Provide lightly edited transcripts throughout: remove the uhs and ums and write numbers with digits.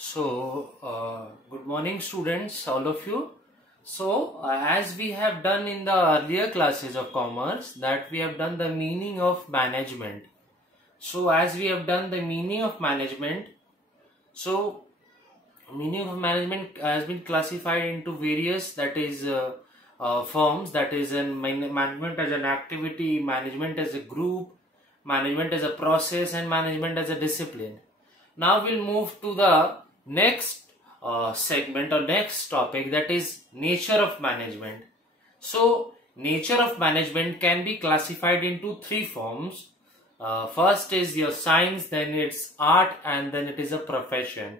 Good morning students, all of you. As we have done in the earlier classes of commerce, that we have done the meaning of management. As we have done the meaning of management, so meaning of management has been classified into various, that is forms, that is management as an activity, management as a group, management as a process, and management as a discipline. Now we'll move to the next segment or next topic, that is nature of management. So nature of management can be classified into three forms. First is your science, then it's art, and then it is a profession.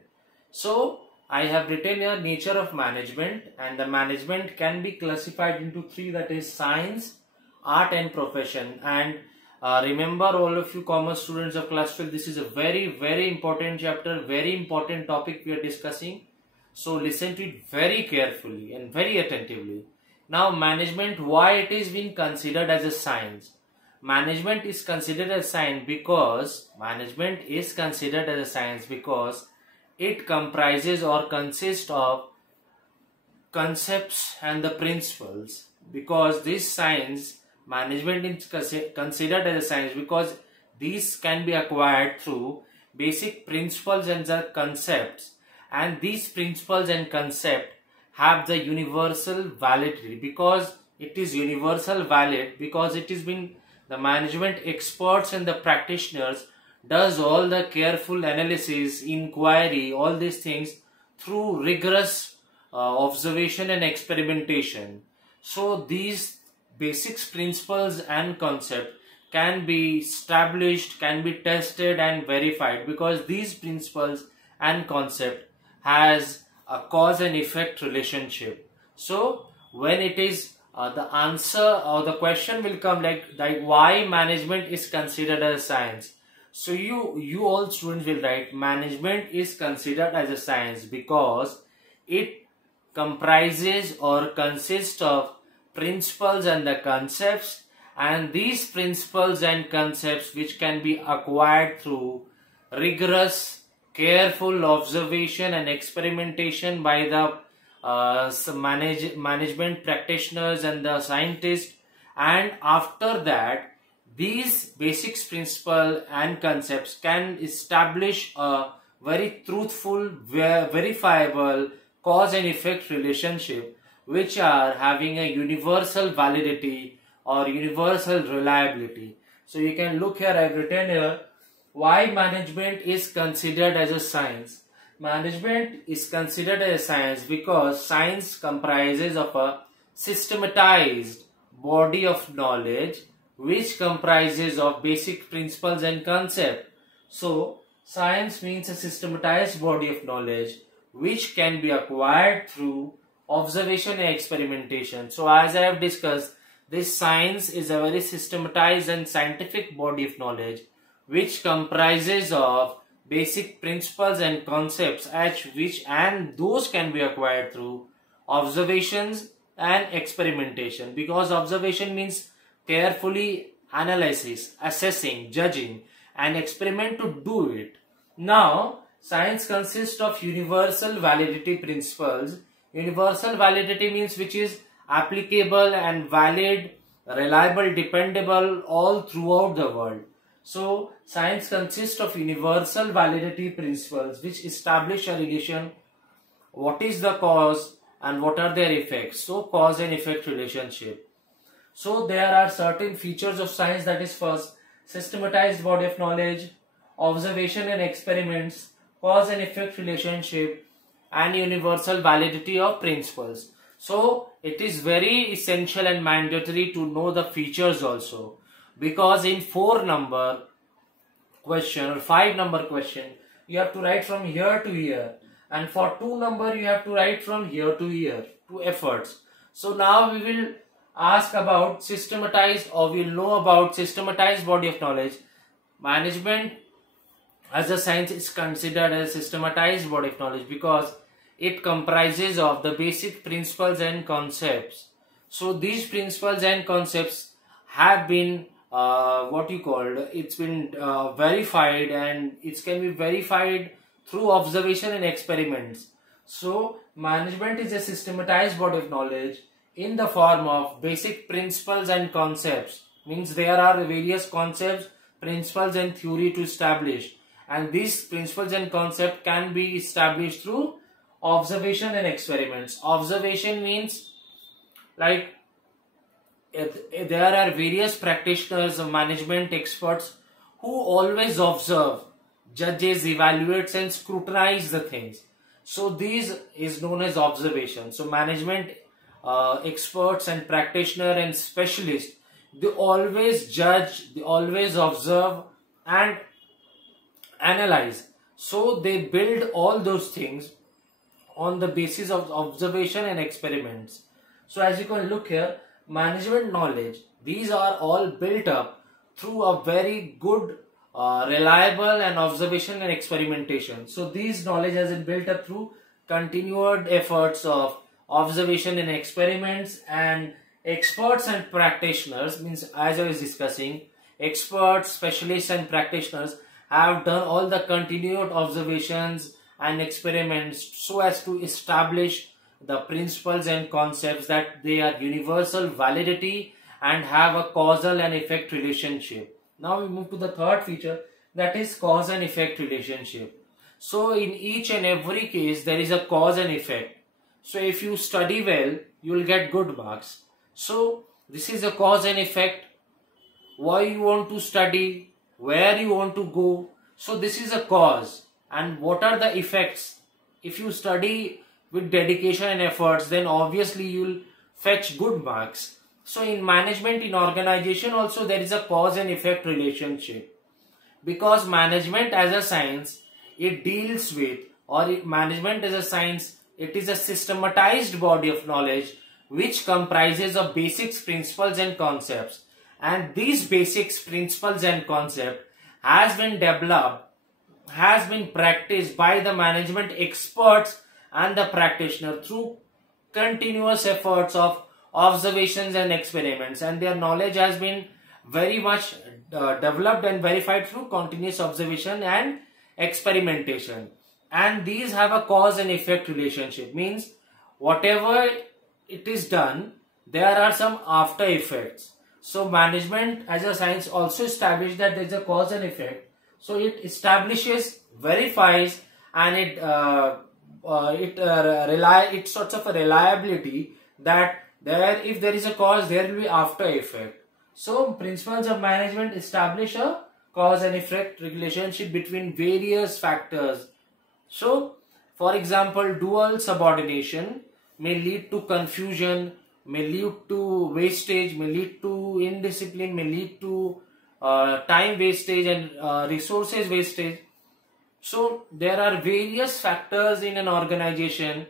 So I have written here nature of management, and the management can be classified into three, that is science, art, and profession. And remember, all of you commerce students of class 12, this is a very important chapter, very important topic we are discussing. So listen to it very carefully and very attentively. Now management, why it is being considered as a science? Management is considered as science because it comprises or consists of concepts and the principles. Because this science, management is considered as a science because these can be acquired through basic principles and the concepts, and these principles and concepts have the universal validity. Because it is universal valid, because it has been the management experts and the practitioners does all the careful analysis, inquiry, all these things through rigorous observation and experimentation. So these basics, principles and concept can be established, can be tested and verified, because these principles and concept has a cause and effect relationship. So when it is the answer or the question will come like why management is considered as science. So you all students will write management is considered as a science because it comprises or consists of principles and the concepts, and these principles and concepts which can be acquired through rigorous, careful observation and experimentation by the management practitioners and the scientists. And after that, these basics, principles and concepts can establish a very truthful, verifiable cause and effect relationship, which are having a universal validity or universal reliability. So you can look here, I've written here why management is considered as a science. Management is considered as a science because science comprises of a systematized body of knowledge which comprises of basic principles and concepts. So science means a systematized body of knowledge which can be acquired through observation and experimentation. So as I have discussed, this science is a very systematized and scientific body of knowledge which comprises of basic principles and concepts and those can be acquired through observations and experimentation. Because observation means carefully analysis, assessing, judging, and experiment to do it. Now science consists of universal validity principles. Universal validity means which is applicable and valid, reliable, dependable all throughout the world. So science consists of universal validity principles which establish a relation, what is the cause and what are their effects. So cause and effect relationship. So there are certain features of science, that is first systematized body of knowledge, observation and experiments, cause and effect relationship, and universal validity of principles. So it is very essential and mandatory to know the features also, because in 4 number question or 5 number question you have to write from here to here, and for 2 number you have to write from here to here, 2 efforts. So now we will ask about systematized, or we will know about systematized body of knowledge. Management as a science is considered as a systematized body of knowledge because it comprises of the basic principles and concepts. So these principles and concepts have been it's been verified, and it can be verified through observation and experiments. So management is a systematized body of knowledge in the form of basic principles and concepts. Means there are various concepts, principles and theory to establish, and these principles and concepts can be established through observation and experiments. Observation means like there are various practitioners of management experts who always observe, judges, evaluates and scrutinize the things. So these is known as observation. So management experts and practitioner and specialists, they always judge, they always observe and analyze. So they build all those things on the basis of observation and experiments. So as you can look here, management knowledge, these are all built up through a very good, reliable and observation and experimentation. So these knowledge has been built up through continued efforts of observation and experiments, and experts and practitioners, means as I was discussing, experts, specialists and practitioners have done all the continued observations and experiments so as to establish the principles and concepts that they are universal validity and have a causal and effect relationship. Now we move to the third feature, that is cause and effect relationship. So in each and every case there is a cause and effect. So if you study well, you will get good marks. So this is a cause and effect. Why you want to study, where you want to go. So this is a cause. And what are the effects? If you study with dedication and efforts, then obviously you will fetch good marks. So in management, in organization also there is a cause and effect relationship. Because management as a science, it deals with, management as a science, it is a systematized body of knowledge which comprises of basics, principles and concepts. And these basics, principles and concepts has been developed, has been practiced by the management experts and the practitioner through continuous efforts of observations and experiments, and their knowledge has been very much developed and verified through continuous observation and experimentation. And these have a cause and effect relationship, means whatever it is done, there are some after effects. So management as a science also established that there is a cause and effect. So it establishes, verifies, and it's sorts of a reliability that if there is a cause, there will be after effect. So principles of management establish a cause and effect relationship between various factors. So for example, dual subordination may lead to confusion, may lead to wastage, may lead to indiscipline, may lead to time wastage and resources wastage. So there are various factors in an organization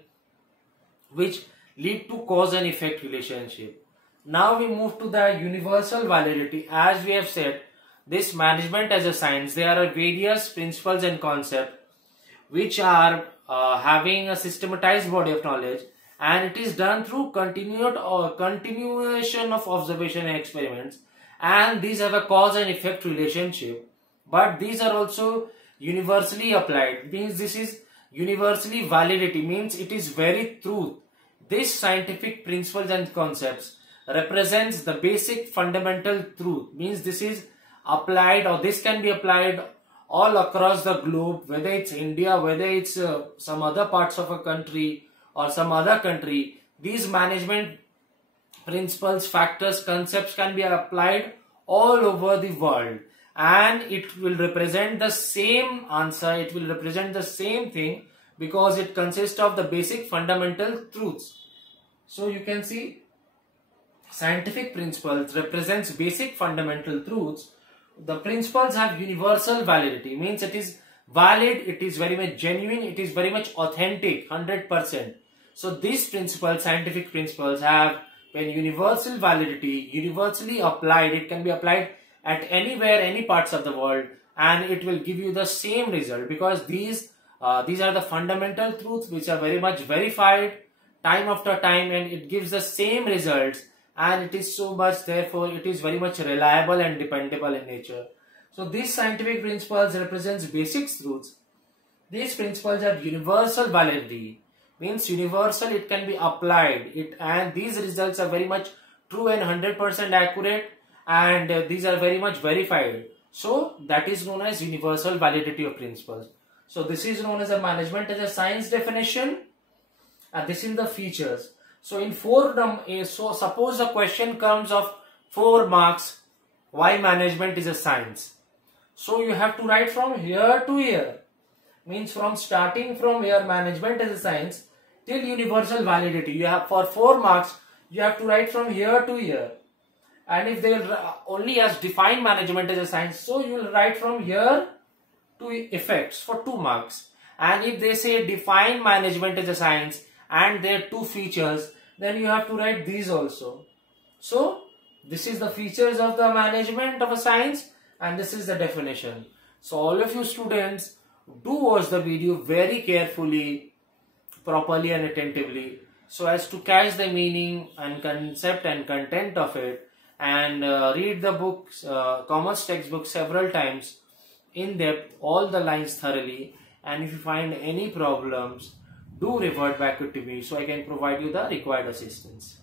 which lead to cause and effect relationship. Now we move to the universal validity. As we have said, this management as a science, there are various principles and concepts which are having a systematized body of knowledge, and it is done through continuation of observation and experiments, and these have a cause and effect relationship, but these are also universally applied, means this is universally validity, means it is very true. This scientific principles and concepts represents the basic fundamental truth, means this is applied, or this can be applied all across the globe, whether it's India, whether it's some other parts of a country or some other country. These management principles, factors, concepts can be applied all over the world, and it will represent the same answer, it will represent the same thing, because it consists of the basic fundamental truths. So you can see scientific principles represents basic fundamental truths. The principles have universal validity, means it is valid, it is very much genuine, it is very much authentic, 100%. So these principles, scientific principles, have when universal validity, universally applied, it can be applied at anywhere, any parts of the world, and it will give you the same result, because these are the fundamental truths which are very much verified time after time, and it gives the same results, and it is so much, therefore it is very much reliable and dependable in nature. So these scientific principles represents basic truths These principles have universal validity, means universal, it can be applied, and these results are very much true and 100% accurate, and these are very much verified. So that is known as universal validity of principles. So this is known as a management as a science definition, and this is the features. So in so suppose a question comes of 4 marks, why management is a science. So you have to write from here to here, means from starting from here management as a science till universal validity. You have for 4 marks, you have to write from here to here. And if they only as define management as a science, so you will write from here to effects for 2 marks. And if they say define management as a science and their 2 features, then you have to write these also. So this is the features of the management of a science, and this is the definition. So all of you students, do watch the video very carefully, properly and attentively, so as to catch the meaning and concept and content of it, and read the books, commerce textbook several times in depth, all the lines thoroughly, and if you find any problems, do revert back to me so I can provide you the required assistance.